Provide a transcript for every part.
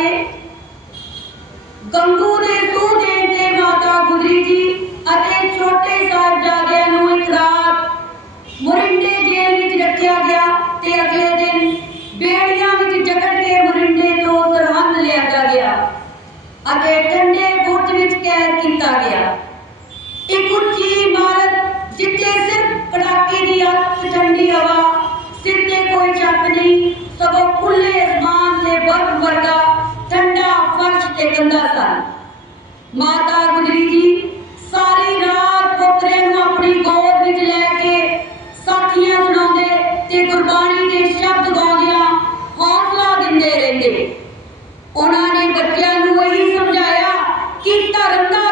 है ਗੰਗੂ ਦੇ ਤੂੰ ਦੇ ਦੇ ਮਾਤਾ ਗੁਜਰੀ ਜੀ ਅਤੇ ਛੋਟੇ ਸਾਹਿਬਜ਼ਾਦਿਆਂ ਨੂੰ ਇੱਕ ਰਾਤ ਮੁਰਿੰਡੇ ਜੇਲ੍ਹ ਵਿੱਚ ਰੱਖਿਆ ਗਿਆ ਤੇ ਅਗਲੇ कीर्ता रंगा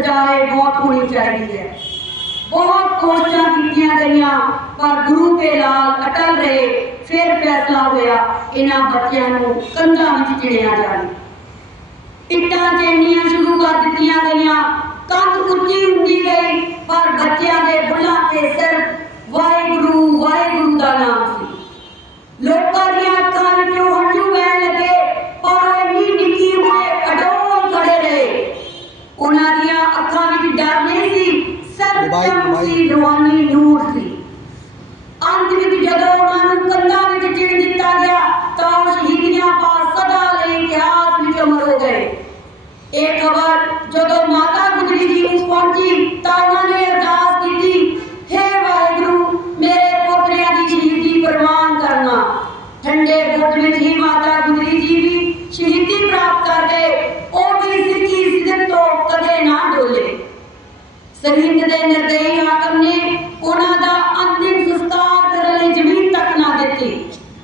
ਸਜ਼ਾਏ ਬਹੁਤ ਹੋਣੀ ਚਾਹੀਦੀ ਹੈ ਬਹੁਤ ਕੋਸ਼ਿਸ਼ਾਂ ਕੀਤੀਆਂ ਗਈਆਂ ਪਰ ਗੁਰੂ ਕੇ ਲਾਲ ਅਟਲ ਰਹੇ ਫਿਰ ਫੈਸਲਾ ਹੋਇਆ ਇਹਨਾਂ ਬੱਚਿਆਂ ਨੂੰ ਕੰਧਾਂ ਵਿੱਚ ਚਿਣਿਆ ਜਾਵੇ ਇੱਟਾਂ ਚੇਨੀਆਂ ਸ਼ੁਰੂ ਕਰ ਦਿੱਤੀਆਂ ਗਈਆਂ ਕੰਧ ਉੱਚੀ ਹੁੰਦੀ ਗਈ ਪਰ ਬੱਚਿਆਂ ਦੇ ਬੁੱਲਾਂ Kan masih doang nih, nyuci. Sirhind ਦੇ ਨਿਰਦਈ ਹਾਕਮ ਨੇ ਉਹਨਾਂ ਦਾ ਅੰਤਿਮ ਸੰਸਕਾਰ ਕਰਨ ਲਈ ਜ਼ਮੀਨ ਤੱਕ ਨਾ ਦਿੱਤੀ।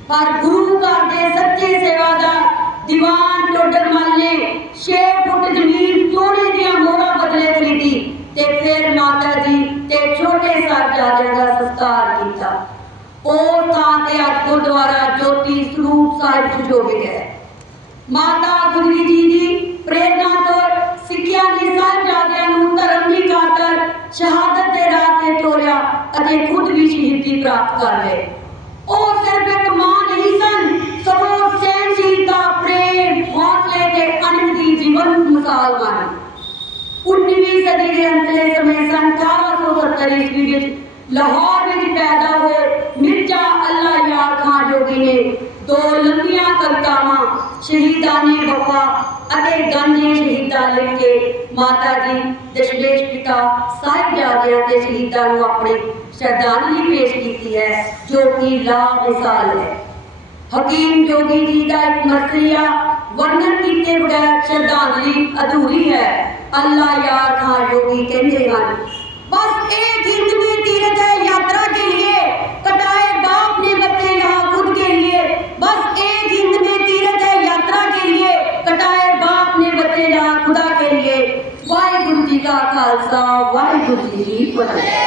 ਪਰ ਗੁਰੂ ਘਰ ਦੇ ਸੱਚੇ ਸੇਵਾਦਾਰ ਦੀਵਾਨ ਟੋਡਰ ਮੱਲ ਨੇ 6 ਫੁੱਟ ਜ਼ਮੀਨ ਸੋਨੇ ਦੀਆਂ ਮੋਹਰਾਂ ਬਦਲੇ ਖਰੀਦੀ ਤੇ ਫਿਰ ਮਾਤਾ ਜੀ ਤੇ ਛੋਟੇ ਸਾਹਿਬਜ਼ਾਦਿਆਂ ਦਾ ਸੰਸਕਾਰ ਕੀਤਾ। ਉਹ ਥਾਂ ਤੇ ਅੱਜ ਗੁਰਦੁਆਰਾ ਜੋਤੀ ਸਰੂਪ ਸਾਹਿਬ ਸੁਜੋਗੇ ਹੈ। ਮਾਤਾ ਗੁਜਰੀ ਅਤੇ ਖੁਦ ਵੀ ਸ਼ਹੀਦੀ ਪ੍ਰਾਪਤ ਕਰ ਗਏ ਉਹ ਸਿਰਫ ਇੱਕ ਮਾਂ ਨਹੀਂ ਸਨ ਸਗੋਂ ਸਹਿਨਸ਼ੀਲਤਾ ਪ੍ਰੇਮ ਹੌਸਲੇ ਤੇ ਅਣਖ ਦੀ ਜੀਵਨ ਮਿਸਾਲ ਹਨ 19ਵੀਂ ਸਦੀ ਦੇ ਅੰਤਲੇ ਸਮੇਂ ਸਨ 1870 ਈਸਵੀ ਵਿੱਚ ਲਾਹੌਰ शहीदानी वफा अदे गाने शहीदा लेके माता जी दशमेश पिता साहिब जादिया के शहीदा को अपने श्रद्धांजलि पेश की है, जो कि ला मिसाल है। हकीम योगी जी का एक मसलिया वर्णन किए बगैर श्रद्धांजलि अधूरी है। अल्लाह यार खां योगी कहते हैं बस एक हिंद में तीर्थ यात्रा के लिए बच्चे यहाँ खुदा के लिए